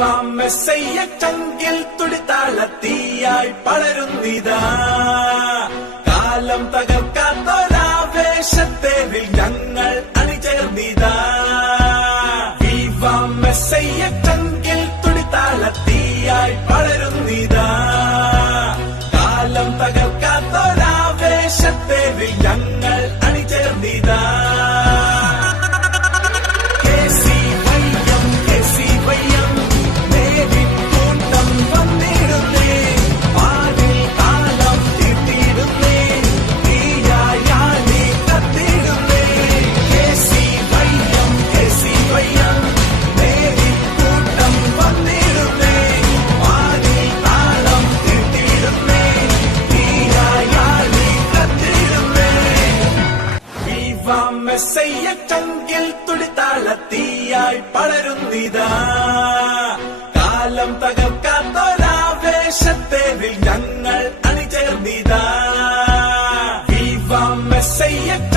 Messiah ചങ്കിൽ തുടിത്താളത്തീയായി പടരുന്നിതാ. കാലം തകർക്കാത്തൊരാവേശത്തേരിൽ ഞങ്ങൾ അണിചേർന്നിതാ. മെസ്സയ്യ ചങ്കിൽ തുടിത്താളത്തീയായി പടരുന്നിതാ. കാലം തകർക്കാത്തൊരാവേശത്തേരിൽ ഞങ്ങൾ അണിചേർന്നിതാ. മെസ്സയ്യ ചങ്കിൽ തുടിത്താളത്തീയായി പടരുന്നിതാ. കാലം തകർക്കാത്തൊരാവേശത്തേരിൽ ഞങ്ങൾ അണിചേർന്നിതാ. മെസ്സയ്യ